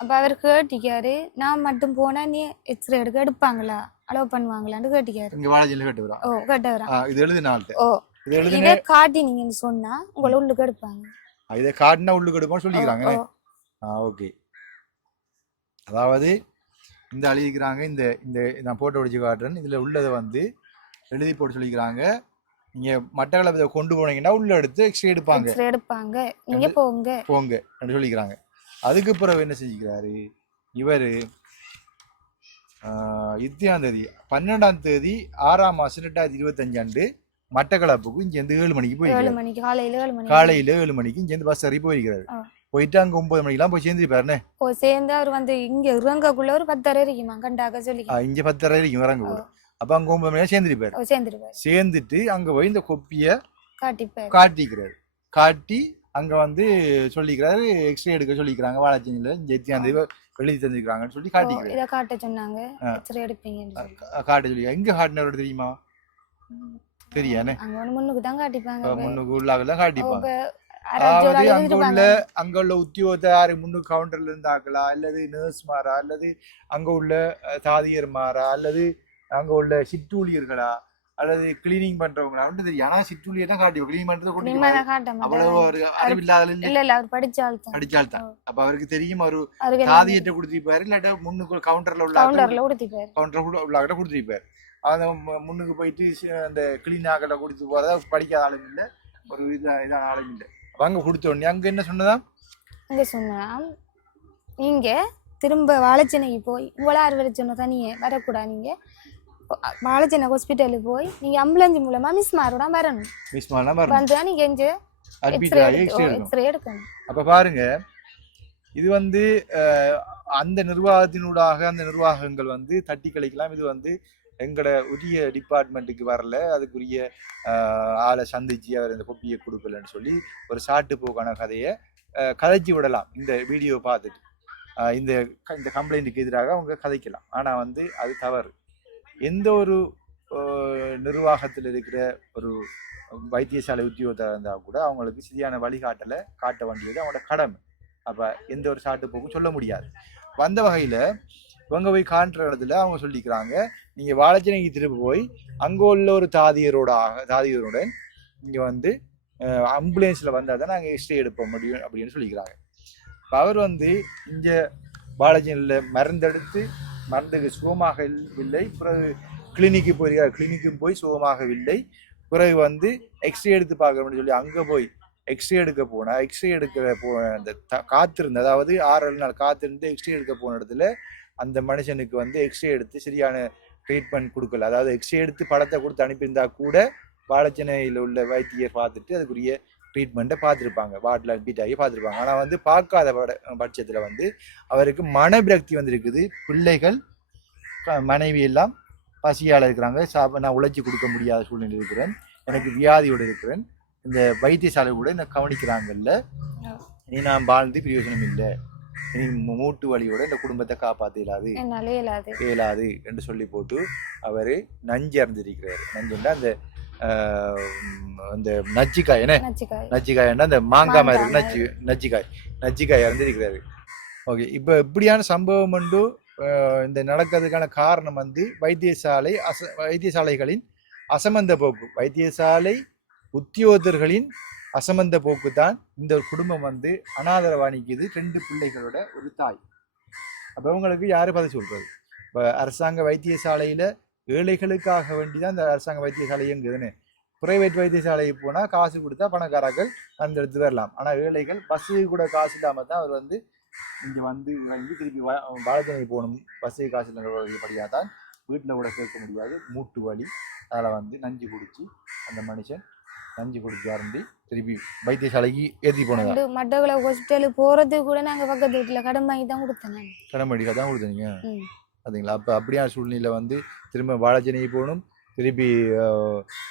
அப்போ அவர் கேட்டிக்காரு, நான் மட்டும் போனால் நீ எக்ஸ்ரே எடுப்பாங்களா, அலோவ் பண்ணுவாங்களான்னு கேட்டிக்காரு. இங்கே வாழைஜியில் கேட்டுக்கிறா. இது எழுதினால்ட்டு இதை காட்டினீங்கன்னு சொன்னா உங்களை உள்ளுக்கு எடுப்பாங்க. இதை காட்டினா உள்ளுக்கு எடுப்போம்னு சொல்லிக்கிறாங்க. ஓகே. அதாவது இந்த எழுதிக்கிறாங்க. இந்த நான் போட்டோ பிடிச்சி காட்டுறேன். இதில் உள்ளதை வந்து எழுதி போட்டு சொல்லிக்கிறாங்க. நீங்கள் மட்டக்களப்பை கொண்டு போனீங்கன்னா உள்ள எடுத்து எக்ஸ்ரே எடுப்பாங்க. நீங்க போங்க அப்படின்னு சொல்லிக்கிறாங்க. அதுக்கு பிறகு என்ன செஞ்சுக்கிறாரு இவர் 2ஆம் தேதி 12ஆம் தேதி 6ஆம் மாதம் 2025 மட்டக்களப்புக்கு இங்கேருந்து 7 மணிக்கு போயிருக்காரு. காலையில் 7 மணிக்கு இங்கேருந்து பஸ் ஏறி போயிருக்கிறாரு. போயிட்டு அங்கே 9 மணிக்கெல்லாம் போய் சேர்ந்துருப்பாருன்னு. சேர்ந்து அவர் வந்து இங்கே இறங்கக்குள்ள ஒரு 10:30 இருக்குமா கண்டாக சொல்லி இங்கே 10:30 இருக்கும் இறங்க. அப்போ அங்கே 9 மணியாக சேர்ந்துருப்பாரு. சேர்ந்துட்டு அங்கே போய் இந்த கொப்பியை காட்டிக்கிறாரு. காட்டி அங்கே வந்து சொல்லிக்கிறாரு எக்ஸ்ரே எடுக்க சொல்லிக்கிறாங்க. வாழைச்சேனியில் ஜெத்தியாந்தி எழுதி தந்துருக்காங்கன்னு சொல்லி காட்டிக்கிறாரு. காட்ட சொன்னாங்க. காட்ட சொல்லி எங்கே காட்டினவர் தெரியுமா? தெரியானே. முன்னுக்கு தான் காட்டிப்பாங்க. முன்னுக்கு உள்ளாகலாம் காட்டிப்பாங்க. அதாவது அங்க உள்ள உத்தியோகத்தை யாரு முன்னுக்கு கவுண்டர்ல இருந்தாங்களா, அல்லது நர்ஸ் மாறா, அல்லது அங்க உள்ள தாதியர் மாறா, அல்லது அங்க உள்ள சிற்றூழியர்களா, அல்லது கிளீனிங் பண்றவங்களா தெரியும். ஆனா சிற்றூழியர் தான் காட்டி கிளீன் பண்றது அவ்வளவு ஒரு அறிவில்லாத படிச்சால்தான். அப்ப அவருக்கு தெரியும். அவரு தாதியத்தை கொடுத்திருப்பாரு, இல்லாட்டா முன்னுக்கு கவுண்டர்ல உள்ள கொடுத்திருப்பாரு. அந்த முன்னுக்கு போயிட்டு அந்த கிளீன் ஆகல கொடுத்து போறதா படிக்காத ஆளுங்க இல்லை, ஒரு இதான ஆளுங்க இல்லை. அங்க கொடுத்த உடனே அங்க என்ன சொன்னதா நீங்க திரும்ப வாழைச்சேனைக்கு போய் உங்களா அறுவடை சொன்ன தனியே வரக்கூடாது. நீங்க வாழைச்சேனை ஹாஸ்பிட்டலுக்கு போய் நீங்க ஆம்புலன்ஸ் மூலமா மிஸ் மாரோட வரணும். வந்து நீங்க எக்ஸ்ரே எடுக்கணும். அப்ப பாருங்க இது வந்து அந்த நிர்வாகத்தினூடாக அந்த நிர்வாகங்கள் வந்து தட்டி கழிக்கலாம். இது வந்து எங்களோட உரிய டிபார்ட்மெண்ட்டுக்கு வரல, அதுக்குரிய ஆளை சந்திச்சு அவர் இந்த கொப்பியை கொடுக்கலன்னு சொல்லி ஒரு சாட்டு போக்கான கதையை கதைச்சி விடலாம். இந்த வீடியோ பார்த்துட்டு இந்த இந்த கம்ப்ளைண்ட்டுக்கு எதிராக அவங்க கதைக்கலாம். ஆனால் வந்து அது தவறு. எந்த ஒரு நிர்வாகத்தில் இருக்கிற ஒரு வைத்தியசாலை உத்தியோகத்தராக இருந்தால் கூட அவங்களுக்கு சரியான வழிகாட்டலை காட்ட வேண்டியது அவங்களோட கடமை. அப்போ எந்த ஒரு சாட்டு போக்கும் சொல்ல முடியாது. வந்த வகையில் இவங்க போய் காட்டுற இடத்துல அவங்க சொல்லிக்கிறாங்க, நீங்கள் வாழைச்சேனைக்கு திரும்ப போய் அங்கே உள்ள ஒரு தாதியருடன் இங்கே வந்து ஆம்புலன்ஸில் வந்தால் தான் நாங்கள் எக்ஸ்ரே எடுப்ப முடியும் அப்படின்னு சொல்லிக்கிறாங்க. இப்போ அவர் வந்து இங்கே வாழைச்சேனையில் மருந்தெடுத்து மருந்துக்கு சுகமாகவில்லை, பிறகு கிளினிக்கு போயிருக்கார், கிளினிக்கும் போய் சுகமாகவில்லை, பிறகு வந்து எக்ஸ்ரே எடுத்து பார்க்கணும்னு சொல்லி அங்கே போய் எக்ஸ்ரே எடுக்க போனால் எக்ஸ்ரே எடுக்கிற அந்த காத்திருந்து, அதாவது 6 நாள் காத்திருந்து எக்ஸ்ரே எடுக்க போன இடத்துல அந்த மனுஷனுக்கு வந்து எக்ஸ்ரே எடுத்து சரியான ட்ரீட்மெண்ட் கொடுக்கல. அதாவது எக்ஸ்ரே எடுத்து படத்தை கொடுத்து அனுப்பியிருந்தா கூட வாழைச்சேனையில் உள்ள வைத்தியர் பார்த்துட்டு அதுக்குரிய ட்ரீட்மெண்ட்டை பார்த்துருப்பாங்க, வார்டில் அட்மிட் ஆகி பார்த்துருப்பாங்க. ஆனால் வந்து பார்க்காத பட்சத்தில் வந்து அவருக்கு மனவிரக்தி வந்திருக்குது. பிள்ளைகள் மனைவி எல்லாம் பசியால் இருக்கிறாங்க, நான் உழைச்சி கொடுக்க முடியாத சூழ்நிலை இருக்கிறேன், எனக்கு வியாதியோடு இருக்கிறேன், இந்த வைத்தியசாலை கூட என்ன கவனிக்கிறாங்கல்ல, நீ நான் வாழ்ந்து பிரயோஜனம் இல்லை, நீ மூட்டு வலியோட இந்த குடும்பத்தை காப்பாற்ற இயலாது என்று சொல்லி போட்டு அவர் நஞ்சு அறிஞ்சிருக்கிறார். நஞ்சுண்டா அந்த நச்சிக்காய், என்ன நச்சிக்காய்னா அந்த மாங்காய் மாதிரி நச்சிக்காய் அறிஞ்சிருக்கிறாரு. ஓகே, இப்போ இப்படியான சம்பவம் வந்து இந்த நடக்கிறதுக்கான காரணம் வந்து வைத்தியசாலைகளின் அசமந்த போக்கு, வைத்தியசாலை உத்தியோகத்தர்களின் அசமந்த போக்கு தான் இந்த குடும்பம் வந்து அனாதரவாணிக்குது. 2 பிள்ளைகளோட ஒரு தாய். அப்போ அவங்களுக்கு யாரு பதில் சொல்றது? இப்போ அரசாங்க வைத்தியசாலையில ஏழைகளுக்காக வேண்டிதான் இந்த அரசாங்க வைத்தியசாலை இயங்குதுன்னு. பிரைவேட் வைத்தியசாலைக்கு போனால் காசு கொடுத்தா பணக்காரர்கள் அந்த எடுத்து வரலாம். ஆனால் ஏழைகள் பஸ்ஸுக்கு கூட காசு இல்லாமல் தான் அவர் வந்து இங்கே வந்து திருப்பி வாழைச்சேனை போகணும். பஸ்ஸுக்கு காசு இல்லைப்படியாக தான் வீட்டில் கூட கேட்க முடியாது, மூட்டு வலி. அதில் வந்து நஞ்சு குடிச்சு அந்த மனுஷன் நஞ்சு குடிச்சாருந்தி திருப்பி வைத்தியசாலைக்கு ஏற்றி போனது. மட்டக்கள ஹாஸ்பிட்டலுக்கு போகிறது கூட நாங்கள் பக்கத்து வீட்டில் கடன் வாங்கி தான் கொடுத்தோம். கடன் வாங்கி தான் கொடுத்தீங்க பார்த்தீங்களா? அப்போ அப்படியான சூழ்நிலை வந்து திரும்ப வாழைச்சேனைக்கு போகணும், திருப்பி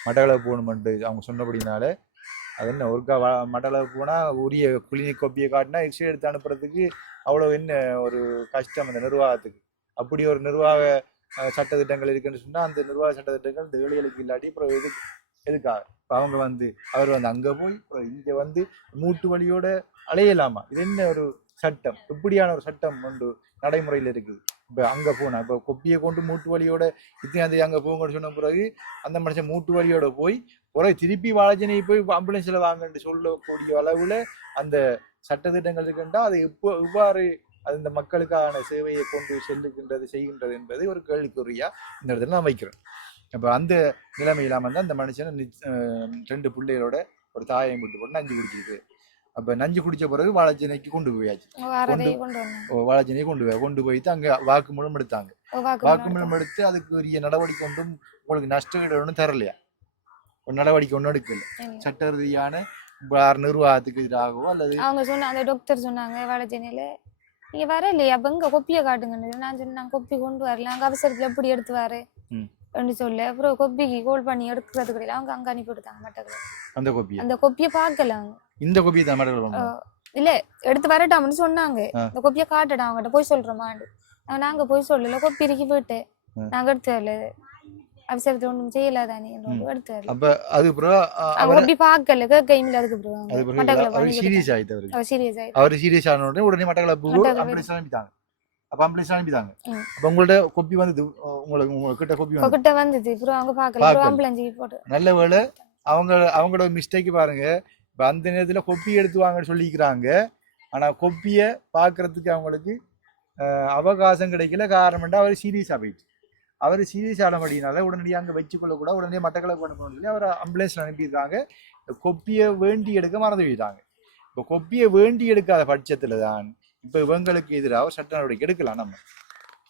மட்டக்கள போகணுமென்ட்டு அவங்க சொன்னபடினால அது என்ன ஒருக்கா மட்டக்கள போனால் உரிய கிளினிக் கொப்பியை காட்டினா எக்ஸ்ரே எடுத்து அனுப்புறதுக்கு அவ்வளோ என்ன ஒரு கஷ்டம் அந்த நிர்வாகத்துக்கு. அப்படி ஒரு நிர்வாக சட்டத்திட்டங்கள் இருக்குன்னு சொன்னால் அந்த நிர்வாக சட்டத்திட்டங்கள் இந்த ஏழைகளுக்கு இல்லாட்டி அப்புறம் எதுக்காக இப்போ அவங்க வந்து அவர் வந்து அங்கே போய் இங்கே வந்து மூட்டு வலியோட அலையலாமா? இது என்ன ஒரு சட்டம்? இப்படியான ஒரு சட்டம் ஒன்று நடைமுறையில் இருக்குது. இப்போ அங்கே போனால் இப்போ கொப்பியை கொண்டு மூட்டு வலியோட இத்தனை அங்கே போங்கன்னு சொன்ன பிறகு அந்த மனுஷன் மூட்டு வலியோட போய் திருப்பி வாழைச்சேனை போய் ஆம்புலன்ஸில் வாங்கன்னு சொல்லக்கூடிய அளவில் அந்த சட்டத்திட்டங்கள் இருக்குன்றா அது இவ்வாறு அது இந்த மக்களுக்கான சேவையை கொண்டு செய்கின்றது என்பது ஒரு கேள்விக்குறியா இந்த இடத்துல நான் வைக்கிறேன். அப்போ அந்த நிலைமை இல்லாமல் தான் அந்த மனுஷனை 2 பிள்ளைகளோட ஒரு தாயை விட்டு போட்டு நஞ்சு குடிச்சிருக்கு. அப்போ நஞ்சு குடிச்ச பிறகு வாழைச்சேனைக்கு கொண்டு போயாச்சு. வாழைச்சேனையை கொண்டு போயிட்டு அங்கே வாக்குமூலம் எடுத்தாங்க. வாக்குமூலம் எடுத்து அதுக்கு உரிய நடவடிக்கை ஒன்றும் உங்களுக்கு நஷ்டஈடு ஒன்றும் தரலையா? ஒரு நடவடிக்கை ஒன்றும் எடுக்கல. சட்ட ரீதியான நிர்வாகத்துக்கு எதிராகவோ அல்லது அவங்க சொன்ன அந்த டாக்டர் சொன்னாங்க வாழைச்சேனையில நீங்க வரலையா, அப்ப இங்க கொப்பியை காட்டுங்கன்னு. நான் சொன்னேன் கொப்பி கொண்டு வரல, அங்க அவசரத்துல எப்படி எடுத்து வாரு அப்படின்னு சொல்லு. அப்புறம் கொப்பிக்கு கோல் பண்ணி எடுக்கிறது கிடையாது, அவங்க அங்க அனுப்பி விடுத்தாங்க மட்டக்கள. அந்த கொப்பியை பார்க்கல அவங்க. இந்த கொப்பியை தான் மட்டக்கள இல்ல எடுத்து வரட்டாம்னு சொன்னாங்க. இந்த கொப்பியை காட்டடா அவங்ககிட்ட போய் சொல்றோமாண்டு. நாங்க போய் சொல்லல, கொப்பி இறுக்கி போயிட்டு நாங்க எடுத்து வரல, அவசரத்துல ஒன்றும் செய்யலாதானே எடுத்து வரல. அப்ப அது கொப்பி பார்க்கல கைமில். அதுக்கு அப்புறம் சீரியஸ் ஆயிட்டு அவர் சீரியஸ் ஆன உடனே மட்டக்கள ஆம்புலன்ஸ் அனுப்பிட்டாங்க. அப்ப ஆம்புலன்ஸ் அனுப்பிட்டாங்க. அப்ப உங்கள்ட்ட கொப்பி வந்து உங்ககிட்ட கொப்பி வந்தது. அப்புறம் அவங்க பார்க்கல, ஆம்புலன்ஸ் போட்டு நல்ல வேளை அவங்களோட மிஸ்டேக் பாருங்க. அந்த நேரத்துல கொப்பி எடுத்து வாங்கன்னு சொல்லிக்கிறாங்க. ஆனா கொப்பிய பாக்குறதுக்கு அவங்களுக்கு அவகாசம் கிடைக்கல. காரணம் அவர் சீரியஸா போயிடுச்சு. அவர் சீரியஸ் ஆனபடினால உடனடியாக அங்கே வச்சுக்கொள்ள கூட உடனே மட்டக்களப்பு அனுப்பணும்னு சொல்லி அவர் ஆம்புலன்ஸ்ல அனுப்பியிருக்காங்க. கொப்பியை வேண்டி எடுக்க மறந்து போயிட்டாங்க. இப்போ கொப்பியை வேண்டி எடுக்காத பட்சத்துல தான் இப்போ இவங்களுக்கு எதிராக சட்ட நடவடிக்கை எடுக்கலாம். நம்ம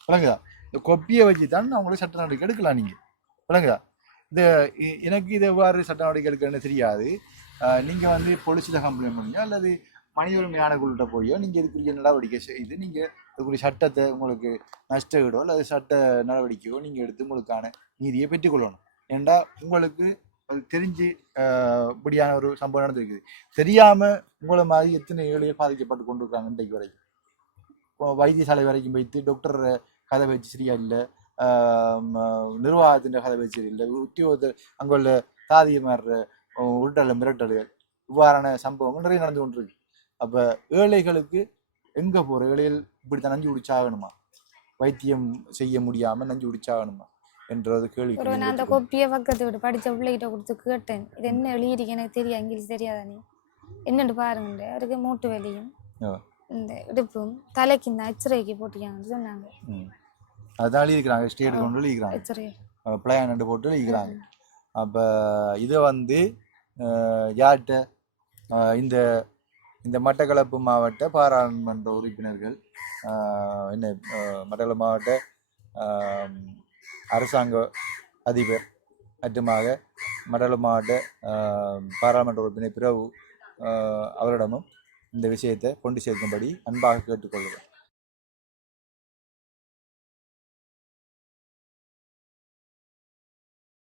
விளங்குதா? இந்த கொப்பியை வச்சு தான் அவங்களுக்கு சட்ட நடவடிக்கை எடுக்கலாம். நீங்க விளங்குதா? எனக்கு இது எவ்வாறு சட்ட நடவடிக்கை எடுக்கணும்னு தெரியாது. நீங்க வந்து போலீஸில் கம்ப்ளைண்ட் பண்ணுங்க அல்லது மனித உரிமை ஆணைக்குள்கிட்ட போயோ நீங்கள் இதுக்குரிய நடவடிக்கை செய்து நீங்கள் இதுக்குரிய சட்டத்தை உங்களுக்கு நஷ்டஈடோ அல்லது சட்ட நடவடிக்கையோ நீங்கள் எடுத்து உங்களுக்கான நீதியை பெற்றுக்கொள்ளணும். ஏண்டா உங்களுக்கு அது தெரிஞ்சு இப்படியான ஒரு சம்பவம் நடந்திருக்குது. தெரியாமல் உங்களை மாதிரி எத்தனை ஏழையை பாதிக்கப்பட்டு கொண்டு இருக்காங்க இன்றைக்கு வரைக்கும். வைத்தியசாலை வரைக்கும் வைத்து டாக்டர் கதை வச்சு சரியா இல்லை, நிர்வாகத்தின் கதை வச்சு இல்லை, உத்தியோகத்தை அங்குள்ள தாதியமார் உருட்டல் மிரட்டல்கள் இவ்வாறான சம்பவங்கள் நிறைய நடந்து கொண்டிருக்கு. அப்போ ஏழைகளுக்கு எங்கே போகிற ஏழைகள் இப்படித்தான் நஞ்சு குடிச்சாகணுமா, வைத்தியம் செய்ய முடியாமல் நஞ்சு குடிச்சாகணுமா என்றது கேள்வி. நான் அந்த கொப்பியை பக்கத்து விட்டு படித்த பிள்ளைகிட்ட கொடுத்து கேட்டேன், இது என்ன எழுதிருக்கு எனக்கு தெரியும், இங்கிலீஷ் தெரியாதானே என்னென்னு பாருங்க. அதுக்கு மூட்டு வலியும் இந்த இடுப்பும் தலைக்கு இந்த எச்சரிக்கை போட்டியாங்கன்னு சொன்னாங்க. அதுதான் எழுதிக்கிறாங்க, ஸ்டேட் கொண்டு எழுதிக்கிறாங்க, பிளான் போட்டு எழுதிக்கிறாங்க. அப்போ இதை வந்து யார்கிட்ட இந்த இந்த மட்டக்களப்பு மாவட்ட பாராளுமன்ற உறுப்பினர்கள் என்ன மட்டக்களப்பு மாவட்ட அரசாங்க அதிபர் மட்டுமாக மட்டக்களப்பு மாவட்ட பாராளுமன்ற உறுப்பினர் பிரபு அவரிடமும் இந்த விஷயத்தை கொண்டு சேர்க்கும்படி அன்பாக கேட்டுக்கொள்கிறேன்.